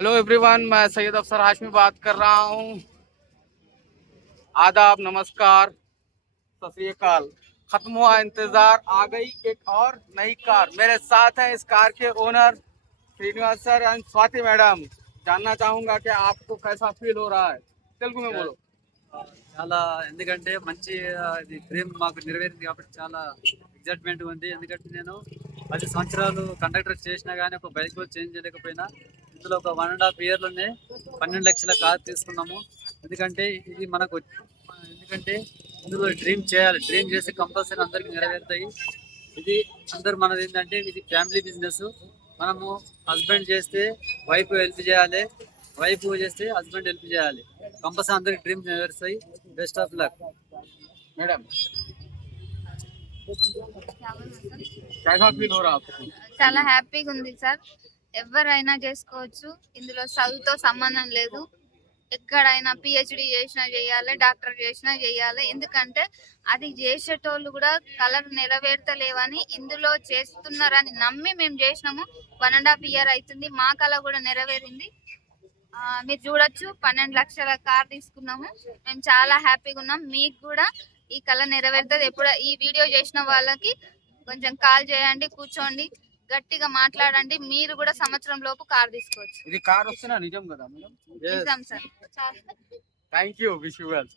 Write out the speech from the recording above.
Hello everyone, मैं सैयद अफसर हाशमी बात कर रहा हूँ। आदाब, नमस्कार, सत श्री अकाल। खत्म हुआ इंतजार, आ गई एक और नई कार। मेरे साथ हैं इस कार के owner Srinivas sir and Swati madam. जानना चाहूंगा कि आपको कैसा फील हो रहा है। तेलुगु में बोलो। చాలా ఎందుకంటే మంచి ఇది డ్రీమ్ మాకు నెరవేరింది కాబట్టి చాలా ఎగ్జైట్మెంట్ ఉంది. ఎందుకంటే నేను 10 సంవత్సరాలు కండక్టర్ చేసినా కానీ ఒక బైక్ కూడా చేంజ్ చేయలేకపోయినా ఇందులో ఒక 1.5 ఇయర్లోనే 12 లక్షల కార్ తీసుకున్నాము. ఎందుకంటే ఇది మనకు ఎందుకంటే ఇందులో డ్రీమ్ చేయాలి, డ్రీమ్ చేసి కంపల్సరీ అందరికీ నెరవేరుతాయి. ఇది అందరు మనది ఏంటంటే ఇది ఫ్యామిలీ బిజినెస్. మనము హస్బెండ్ చేస్తే వైఫ్ హెల్ప్ చేయాలి, వైఫ్ చేస్తే హస్బెండ్ హెల్ప్ చేయాలి. కంపల్సరీ అందరికి డ్రీమ్ నెరవేరుతాయి. బెస్ట్ ఆఫ్ లక్ मैडम, कैसा फील हो रहा है आपको? చాలా హ్యాపీగా ఉంది సార్. ఎవరైనా చేసుకోవచ్చు, ఇందులో చదువుతో సంబంధం లేదు. ఎక్కడైనా పిహెచ్డి చేసినా చేయాలి, డాక్టర్ చేసినా చేయాలి. ఎందుకంటే అది చేసేటోళ్ళు కూడా కలర్ నెరవేర్తలేవని ఇందులో చేస్తున్నారని నమ్మి మేము చేసినాము. 1.5 ఇయర్ అవుతుంది, మా కళ కూడా నెరవేరింది. మీరు చూడొచ్చు, 12 లక్షల కార్ తీసుకున్నాము. మేము చాలా హ్యాపీగా ఉన్నాం. మీకు కూడా ఈ కళ నెరవేరుతుంది. ఎప్పుడు ఈ వీడియో చేసిన వాళ్ళకి కొంచెం కాల్ చేయండి, కూర్చోండి, గట్టిగా మాట్లాడండి. మీరు కూడా సంవత్సరం లోపు కార్ తీసుకోవచ్చు. ఇది కార్ వస్తున్నా నిజం కదా మేడం? నిజం sir. Thank you, wish you well.